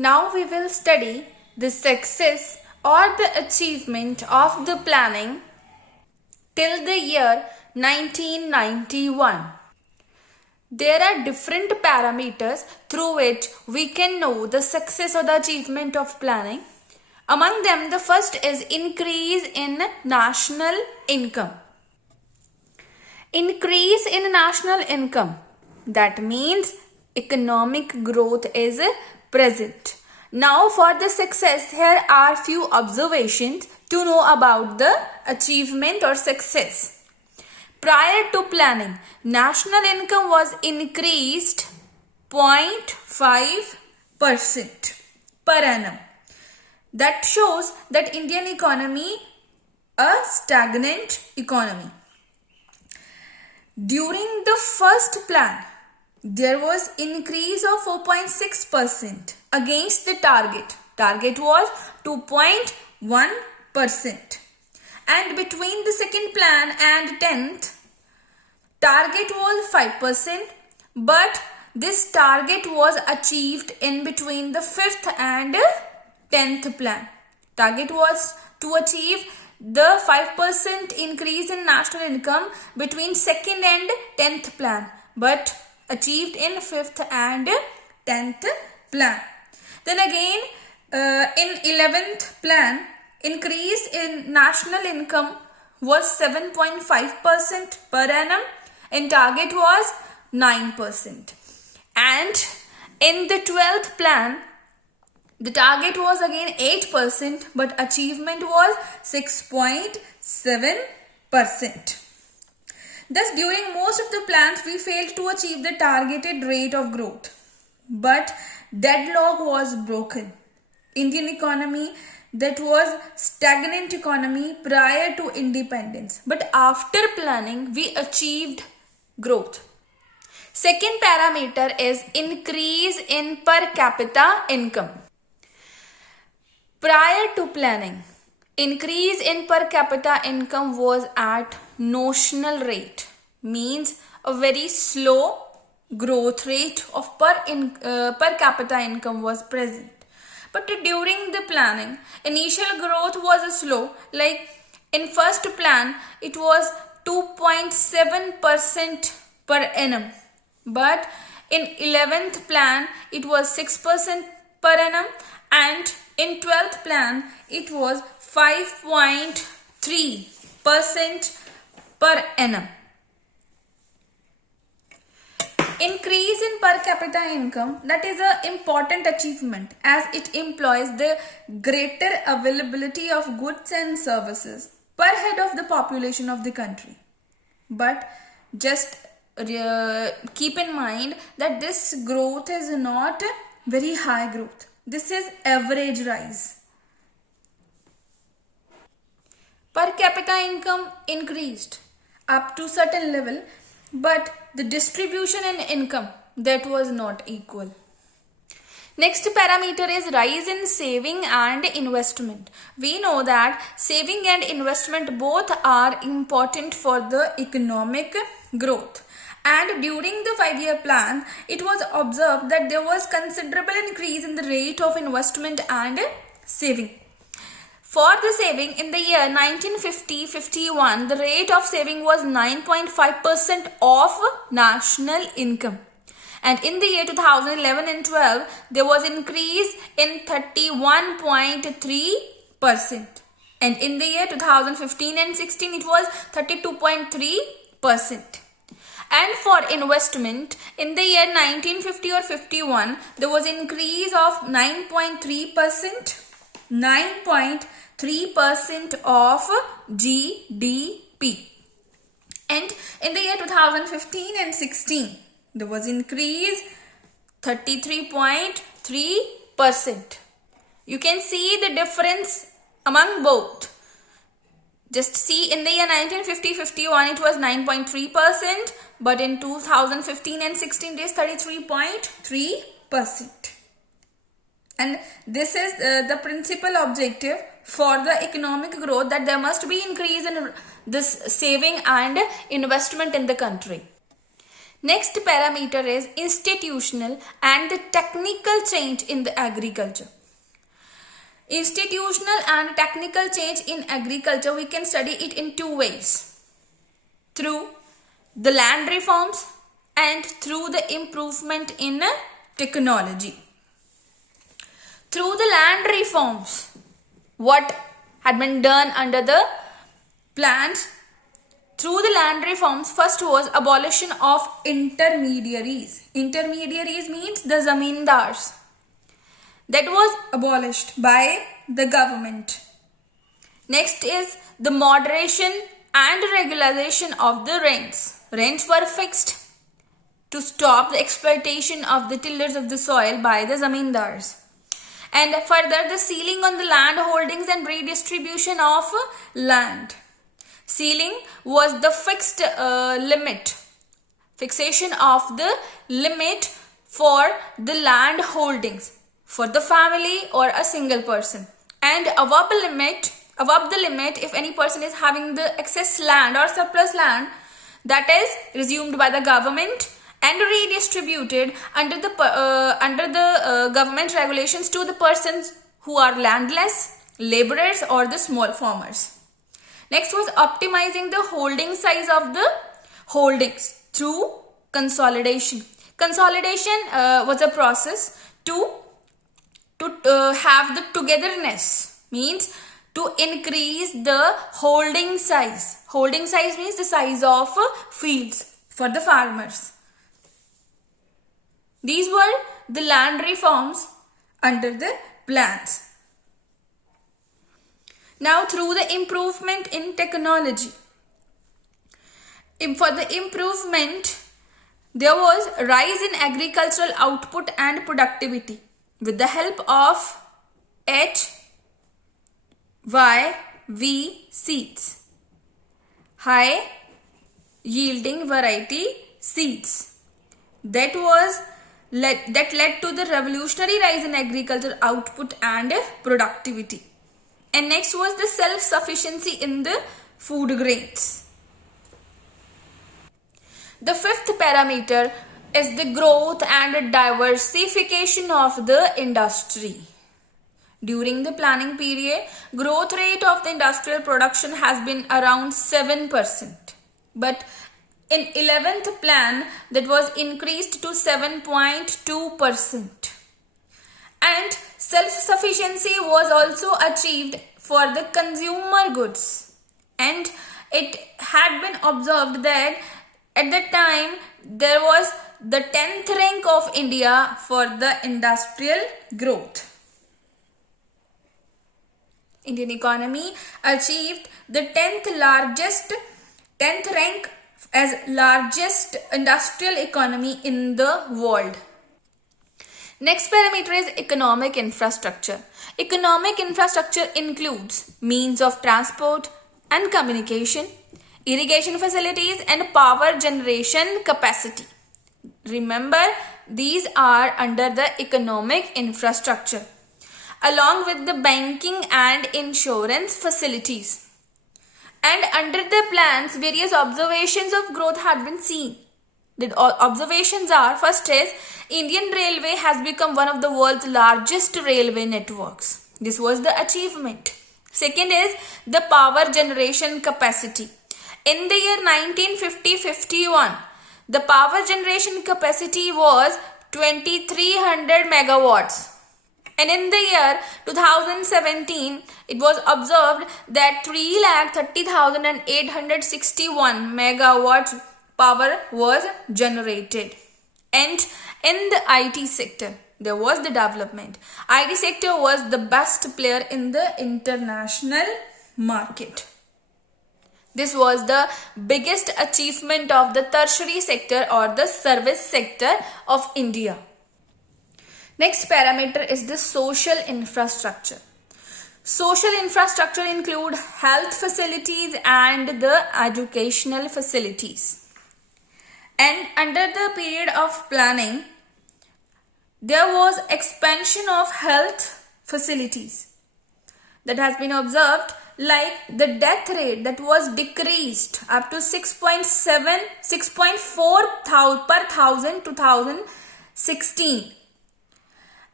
Now we will study the success or the achievement of the planning till the year 1991. There are different parameters through which we can know the success or the achievement of planning. Among them, the first is increase in national income. Increase in national income. That means economic growth is present. Now for the success, here are few observations to know about the achievement or success. Prior to planning, national income was increased 0.5% per annum. That shows that Indian economy a stagnant economy. During the first plan, there was increase of 4.6% against the target. Target was 2.1%. And between the second plan and 10th, target was 5%, but this target was achieved in between the 5th and 10th plan. Target was to achieve the 5% increase in national income between 2nd and 10th plan, but achieved in 5th and 10th plan. Then again, in 11th plan, increase in national income was 7.5% per annum and target was 9%. And in the 12th plan, the target was again 8%, but achievement was 6.7%. Thus, during most of the plans, we failed to achieve the targeted rate of growth. But deadlock was broken. Indian economy that was stagnant economy prior to independence. But after planning, we achieved growth. Second parameter is increase in per capita income. Prior to planning, increase in per capita income was at notional rate, means a very slow growth rate of per capita income was present. But during the planning, initial growth was slow. Like in first plan, it was 2.7% per annum. But in 11th plan, it was 6% per annum. And in 12th plan, it was 5.3% per annum. Increase in per capita income, that is an important achievement as it employs the greater availability of goods and services per head of the population of the country. But just keep in mind that this growth is not very high growth. This is average rise. Per capita income increased up to certain level, but the distribution in income, that was not equal. Next parameter is rise in saving and investment. We know that saving and investment both are important for the economic growth. And during the 5-year plan, it was observed that there was considerable increase in the rate of investment and saving. For the saving in the year 1950-51, the rate of saving was 9.5% of national income. And in the year 2011 and 12, there was increase in 31.3%. And in the year 2015 and 16, it was 32.3%. And for investment, in the year 1950 or 51, there was increase of 9.3%. 9.3% of GDP. And in the year 2015 and 16, there was increase 33.3%. You can see the difference among both. Just see, in the year 1950-51, it was 9.3%, but in 2015 and 16, it is 33.3%. And this is the principal objective for the economic growth, that there must be increase in this saving and investment in the country. Next parameter is institutional and the technical change in the agriculture. Institutional and technical change in agriculture, we can study it in two ways. Through the land reforms and through the improvement in technology. Through the land reforms, what had been done under the plans? Through the land reforms, first was abolition of intermediaries. Intermediaries means the zamindars. That was abolished by the government. Next is the moderation and regularization of the rents. Rents were fixed to stop the exploitation of the tillers of the soil by the zamindars. And further, the ceiling on the land holdings and redistribution of land. Ceiling was the fixed fixation of the limit for the land holdings for the family or a single person. And above the limit, if any person is having the excess land or surplus land, that is resumed by the government and redistributed under the government regulations to the persons who are landless, laborers or the small farmers. Next was optimizing the holding size of the holdings through consolidation. Consolidation was a process to have the togetherness, means to increase the holding size. Holding size means the size of fields for the farmers. These were the land reforms under the plans. Now through the improvement in technology. For the improvement, there was a rise in agricultural output and productivity with the help of HYV seeds, high yielding variety seeds. That led to the revolutionary rise in agricultural output and productivity. And next was the self-sufficiency in the food grains. The fifth parameter is the growth and diversification of the industry. During the planning period, growth rate of the industrial production has been around 7%. But in 11th plan, that was increased to 7.2%. And self-sufficiency was also achieved for the consumer goods. And it had been observed that at that time there was the 10th rank of India for the industrial growth. Indian economy achieved the 10th rank as largest industrial economy in the world. Next parameter is economic infrastructure. Economic infrastructure includes means of transport and communication, irrigation facilities and power generation capacity. Remember, these are under the economic infrastructure, along with the banking and insurance facilities. And under the plans, various observations of growth had been seen. The observations are, first is, Indian Railway has become one of the world's largest railway networks. This was the achievement. Second is the power generation capacity. In the year 1950-51, the power generation capacity was 2300 megawatts. And in the year 2017, it was observed that 3,30,861 megawatts power was generated. And in the IT sector, there was the development. IT sector was the best player in the international market. This was the biggest achievement of the tertiary sector or the service sector of India. Next parameter is the social infrastructure. Social infrastructure include health facilities and the educational facilities. And under the period of planning, there was expansion of health facilities that has been observed like the death rate that was decreased up to 6.4 per thousand 2016,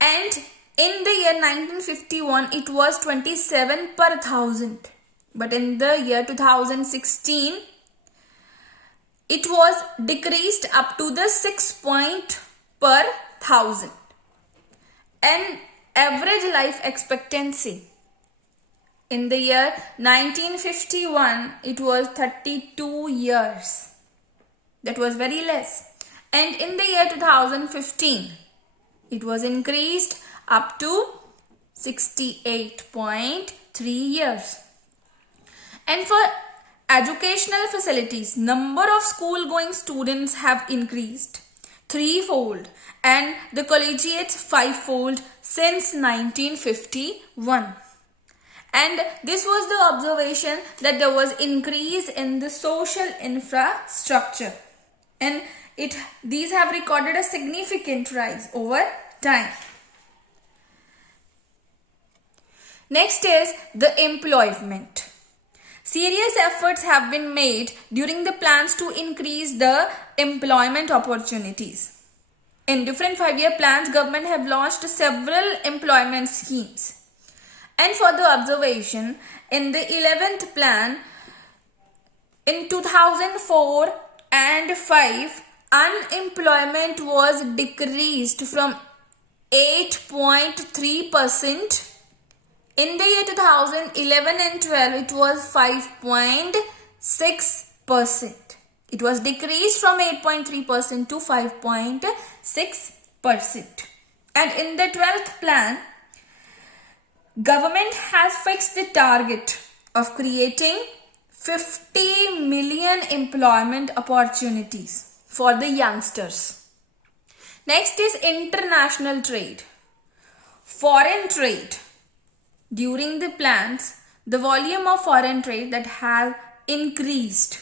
and in the year 1951 it was 27 per thousand, but in the year 2016 it was decreased up to the 6 per thousand. And average life expectancy in the year 1951 it was 32 years. That was very less. And in the year 2015 it was increased up to 68.3 years. And for educational facilities, number of school going students have increased threefold and the collegiates fivefold since 1951. And this was the observation that there was increase in the social infrastructure, and these have recorded a significant rise over time. Next is the employment. Serious efforts have been made during the plans to increase the employment opportunities. In different 5-year plans, government have launched several employment schemes. And for the observation, in the 11th plan, in 2004 and 5, unemployment was decreased from 8.3%. In the year 2011 and 12, it was 5.6%. It was decreased from 8.3% to 5.6%. And in the 12th plan, government has fixed the target of creating 50 million employment opportunities for the youngsters. Next is international trade. Foreign trade. During the plans, the volume of foreign trade that has increased.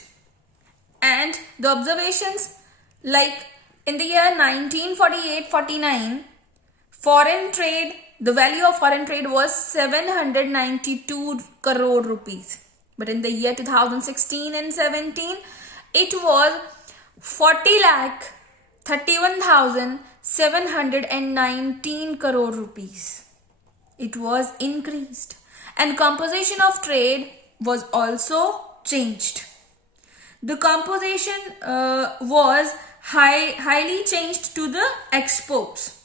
And the observations, like in the year 1948-49, foreign trade, the value of foreign trade was 792 crore rupees. But in the year 2016 and 17, it was 40,31,719 crore rupees. It was increased, and composition of trade was also changed. The composition was highly changed to the exports.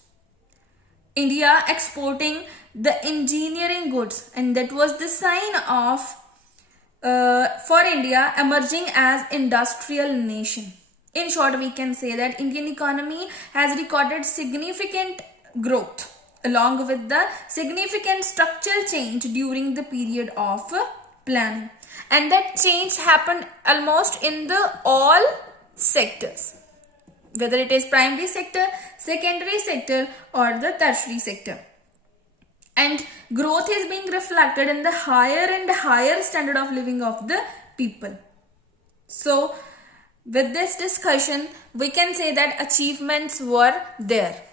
India exporting the engineering goods, and that was the sign of for India emerging as industrial nation. In short, we can say that Indian economy has recorded significant growth along with the significant structural change during the period of planning, and that change happened almost in the all sectors, whether it is primary sector, secondary sector or the tertiary sector. And growth is being reflected in the higher and higher standard of living of the people. So with this discussion, we can say that achievements were there.